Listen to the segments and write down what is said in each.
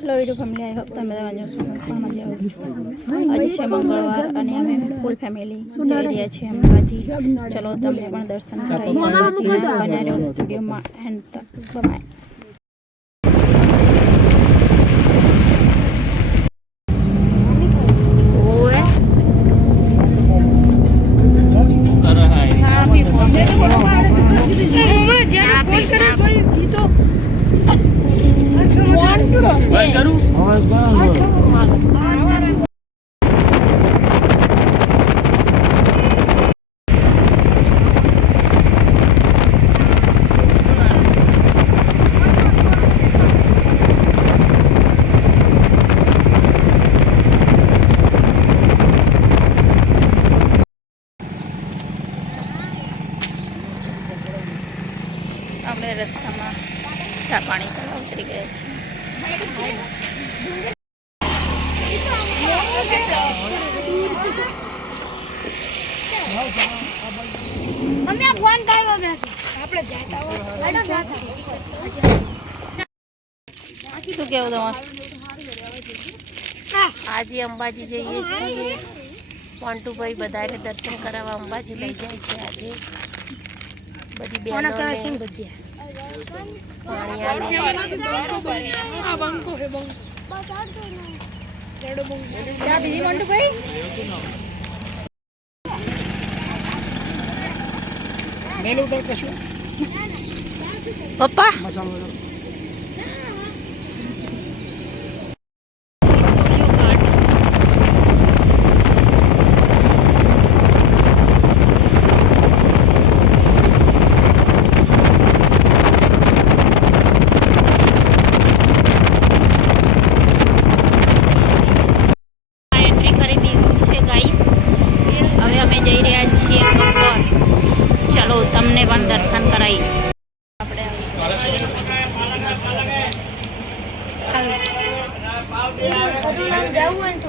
Hello YouTube family I hope તમે બધા મજા છો હું પણ મજા આવું છું આજે છે મંગળવાર અને અમે ફૂલ ફેમિલી જઈ રહ્યા છીએ ચલો તમે પણ દર્શન કરાવી બનાવ્યો વિડીયોમાં એન્ડ તક બાય અમે આ ફોન કરવા બેઠા. આપણે જાતા હોય. શું કેવું તમારું? આજે અંબાજી જઈએ છીએ. પોન્ટુભાઈ બધાને દર્શન કરાવવા અંબાજી લઈ જાય છે આજે. બધી કોને પાણી પપ્પા કરી દીધી છે ગાઈસ હવે અમે જઈ રહ્યા છીએ ગબ્બર ચલો તમને પણ દર્શન કરાવી આપણે જવું હોય તો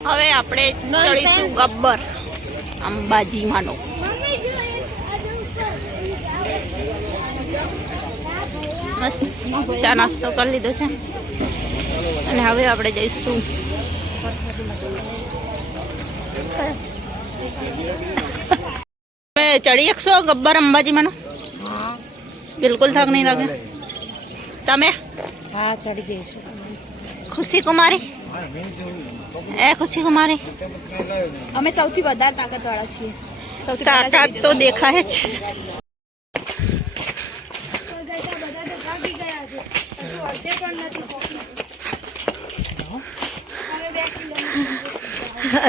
હવે આપણે ચડીશું ગબ્બર અંબાજીમાંનો. મસ્ત ચા નાસ્તો કરી લીધો છે. અને હવે આપણે જઈશું. ચડી શકશો ગબ્બર અંબાજીમાંનો બિલકુલ થાક નહીં લાગે તમે હા ચડી જઈશું ખુશી કુમારી એ ખુશી કુમારી અમે સૌથી વધારે તાકાતવાળા છીએ સૌથી તાકાત તો દેખાય જ છે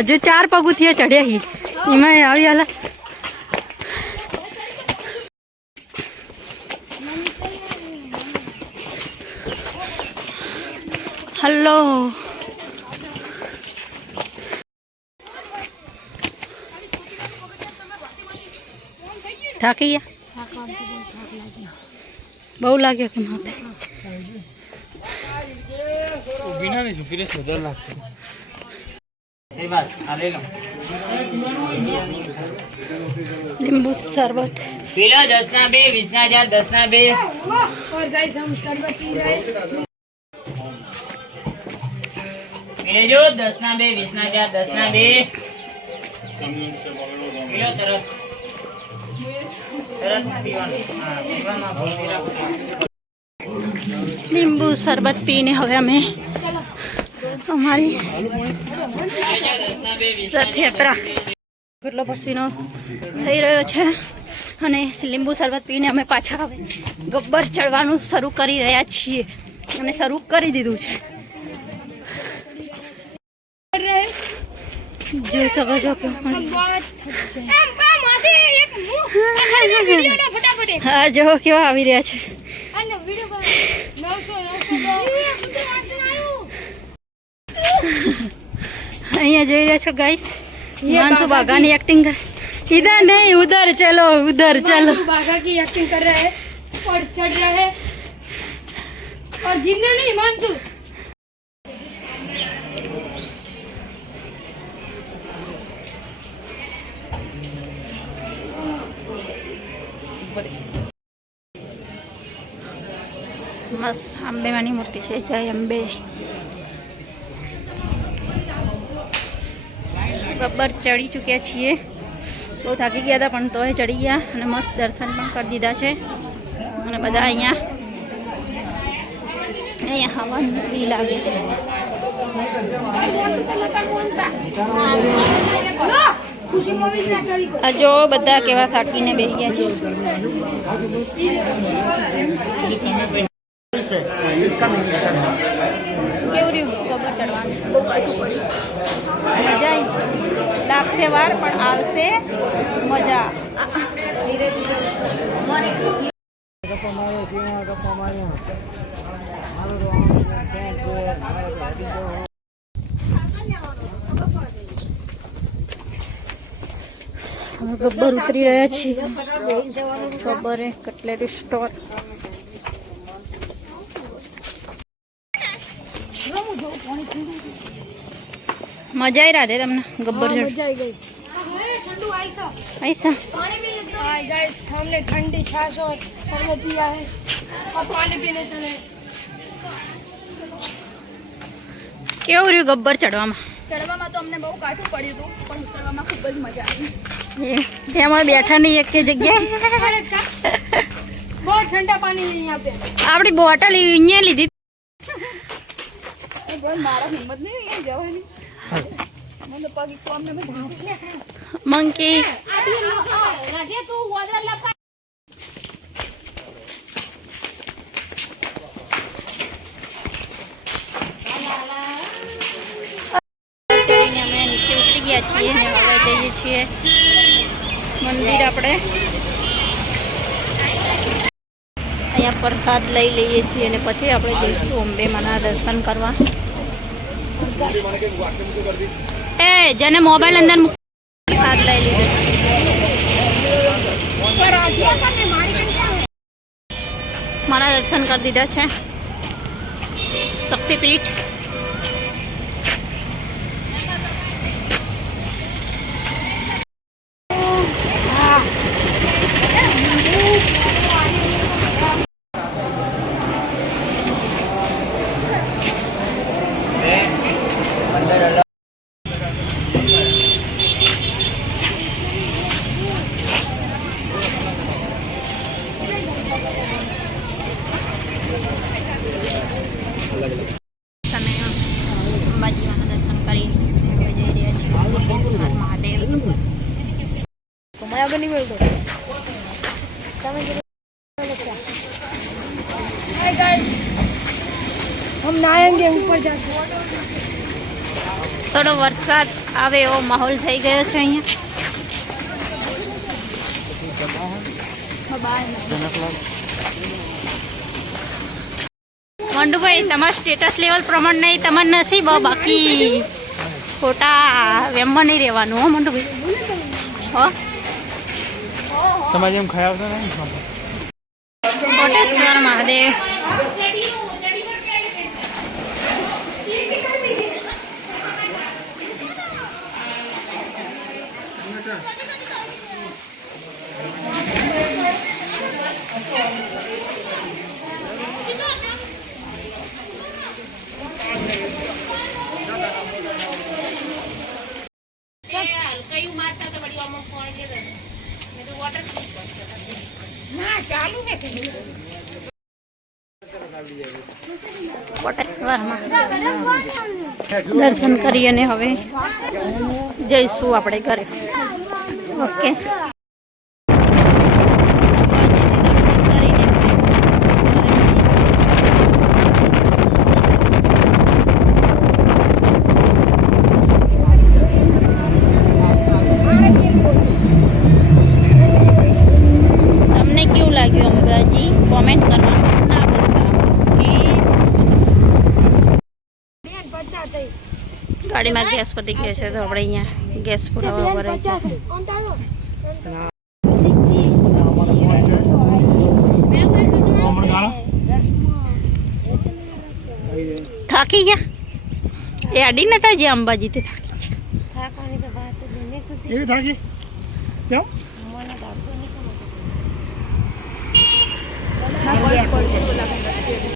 હજુ ચાર પગુથિયા ચડ્યા હી એમાં આવી હાલ હલો થાકી ગયા બહુ લાગ્યો કે માપે લીંબુ શરબત પેલો દસ ના બે વીસ ના હજાર દસ ના બે લેજો દસ ના બે. વીસ ના હજાર દસ ના બે. લીંબુ શરબત પીને હવે અમે અમારી રથયાત્રા. કેટલો પસીનો થઈ રહ્યો છે. અને લીંબુ શરબત પીને અમે પાછા હવે ગબ્બર ચડવાનું શરૂ કરી રહ્યા છીએ. અને શરૂ કરી દીધું છે. જોઈ શકો છો કે મસ્ત. એમ બા માસી એક હું વિડિયો ના ફટાફટ એક. હા જો કેવા આવી રહ્યા છે અને વિડિયો બા 900 અહીંયા જોઈ રહ્યા છો ગાઈસ હિમાંશુ બાઘાની एक्टिंग कर इधर नहीं उधर चलो उधर चलो बाघा की एक्टिंग कर रहा है और चढ़ रहा है और गिरना नहीं हिमांशु आंबेवाणी मूर्ति है जय अंबे। गब्बर चढ़ी चुकिया छे बहुत थकी गया था तो है चढ़ी गया मस्त दर्शन कर दीदा है बदा अँ हवा लगे जो बदा के बेह गया કેવું રહ્યું ગબ્બર ચડવાનું મજા આવી લાગશે વાર પણ આવશે મજા અમે ગબ્બર ઉતરી રહ્યા છીએ ગબ્બરે કટલેરી સ્ટોર મજા આવી રાધે તમને ગબ્બર ચડ मजा आई गई ठंडू आई सा પૈસા पानी भी हाय गाइस हमने ठंडी छाछ और शरबत पिया है और पानी पीने चले કેવું રહ્યું ગબ્બર ચડવામાં ચડવામાં તો અમને બહુ કાઠું પડ્યું હતું પણ ઉતરવામાં ખૂબ જ મજા આવી એ- એમાં બેઠા નહીં એક જગ્યાએ બહુ ઠંડા પાણી है यहाँ पे આપણી બોટલ અહીંયા લીધી મારા હિંમત નહીં અહીંયા જવાની મને તો પગ ઇકો અમને બધા મંકી રાજે તું વોટર લપા ચડીને અમે નીચે ઉતરી ગયા છીએ ને હવે જઈએ છીએ મંદિર આપણે અહીંયા પ્રસાદ લઈ લઈએ છીએ અને પછી આપણે જઈશું અંબે માના દર્શન કરવા એ જેને મોબાઈલ અંદર સાથ લઈ લીધો મારા દર્શન કરી દીધા છે. શક્તિપીઠ. હમ નાયેંગે ઉપર જાતે થોડો વરસાદ આવે એવો માહોલ થઈ ગયો છે અહીંયા. મંડુભાઈ તમારા સ્ટેટસ લેવલ પ્રમાણે નહીં તમારે નથી બહુ બાકી. ખોટા વેમમાં નહીં રહેવાનું હો મંડુભાઈ. હો. તમારે જેમ ખાયા મહાદેવ. કોટેશ્વરમાં દર્શન કરી અને હવે જઈશું આપણે ઘરે. ઓકે પતી ગયો છે તો આપણે અહીંયા ગેસ પુરાવા પર છે. થાકી ગયા? એ અડી નતા જે અંબાજીથી થાકી છે. થાકવાની તો વાત જ નહીં. ખુશી? એવી થાકી? કેમ? મને.